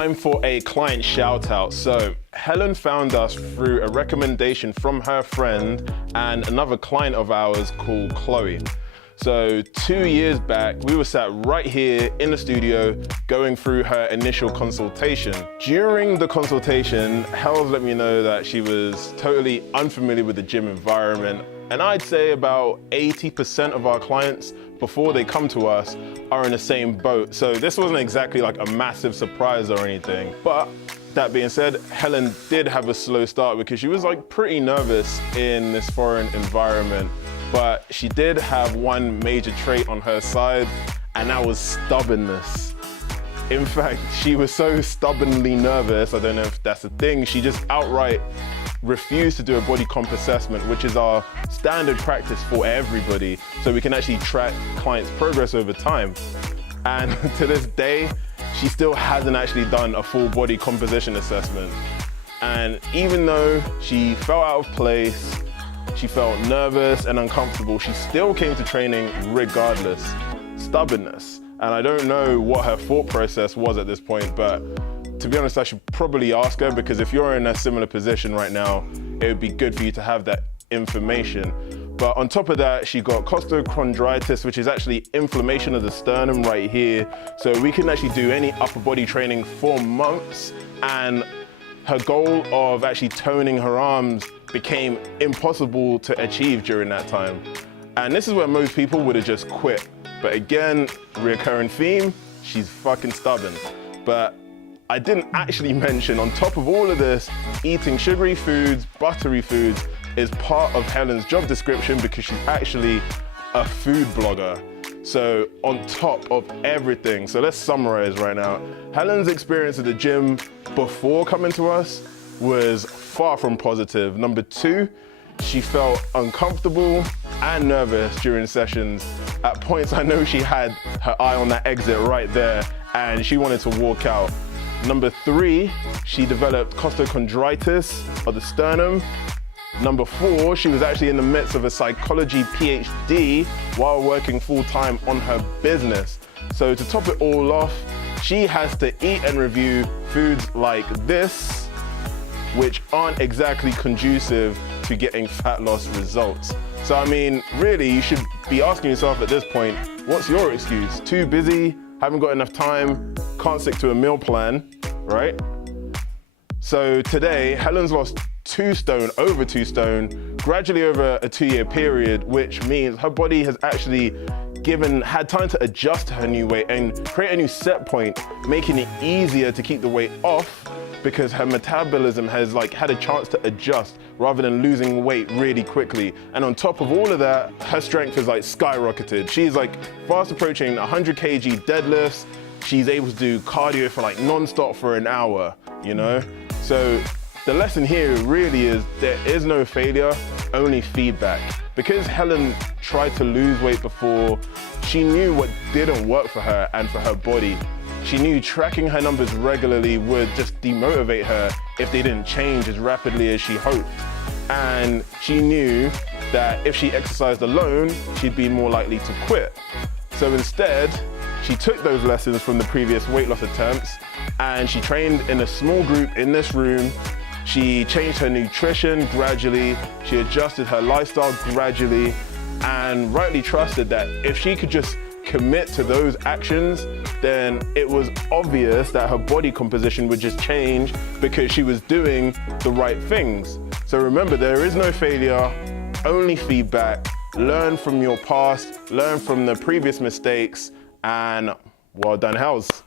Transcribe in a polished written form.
time for a client shout out. So Helen found us through a recommendation from her friend and another client of ours called Chloe. So 2 years back, we were sat right here in the studio going through her initial consultation. During the consultation, Hel let me know that she was totally unfamiliar with the gym environment. And I'd say about 80% of our clients, before they come to us, are in the same boat. So this wasn't exactly like a massive surprise or anything. But that being said, Helen did have a slow start because she was like pretty nervous in this foreign environment. But she did have one major trait on her side, and that was stubbornness. In fact, she was so stubbornly nervous, I don't know if that's a thing, she just outright refused to do a body comp assessment, which is our standard practice for everybody, so we can actually track clients' progress over time. And to this day, she still hasn't actually done a full body composition assessment. And even though she felt out of place, she felt nervous and uncomfortable, she still came to training regardless. Stubbornness. And I don't know what her thought process was at this point, but to be honest, I should probably ask her, because if you're in a similar position right now, it would be good for you to have that information. But on top of that, she got costochondritis, which is actually inflammation of the sternum right here. So we can actually do any upper body training for months, and her goal of actually toning her arms became impossible to achieve during that time. And this is where most people would have just quit. But again, recurring theme, she's fucking stubborn. But I didn't actually mention, on top of all of this, eating sugary foods, buttery foods is part of Helen's job description, because she's actually a food blogger. So on top of everything, so let's summarize right now. Helen's experience at the gym before coming to us was far from positive. Number two, she felt uncomfortable and nervous during sessions. At points, I know she had her eye on that exit right there and she wanted to walk out. Number three, she developed costochondritis of the sternum. Number four, she was actually in the midst of a psychology PhD while working full-time on her business. So to top it all off, she has to eat and review foods like this, which aren't exactly conducive to getting fat loss results. So I mean, really, you should be asking yourself at this point, what's your excuse? Too busy, haven't got enough time, can't stick to a meal plan, right? So today, Helen's lost 2 stone, over 2 stone, gradually over a 2-year period, which means her body has actually had time to adjust to her new weight and create a new set point, making it easier to keep the weight off, because her metabolism has had a chance to adjust rather than losing weight really quickly. And on top of all of that, her strength is skyrocketed. She's fast approaching 100 kg deadlifts. She's able to do cardio for non-stop for an hour, you know? So the lesson here really is there is no failure, only feedback. Because Helen tried to lose weight before, she knew what didn't work for her and for her body. She knew tracking her numbers regularly would just demotivate her if they didn't change as rapidly as she hoped. And she knew that if she exercised alone, she'd be more likely to quit. So instead, she took those lessons from the previous weight loss attempts and she trained in a small group in this room. She changed her nutrition gradually, she adjusted her lifestyle gradually, and rightly trusted that if she could just commit to those actions, then it was obvious that her body composition would just change because she was doing the right things. So remember, there is no failure, only feedback. Learn from your past, learn from the previous mistakes, and well done, Hels.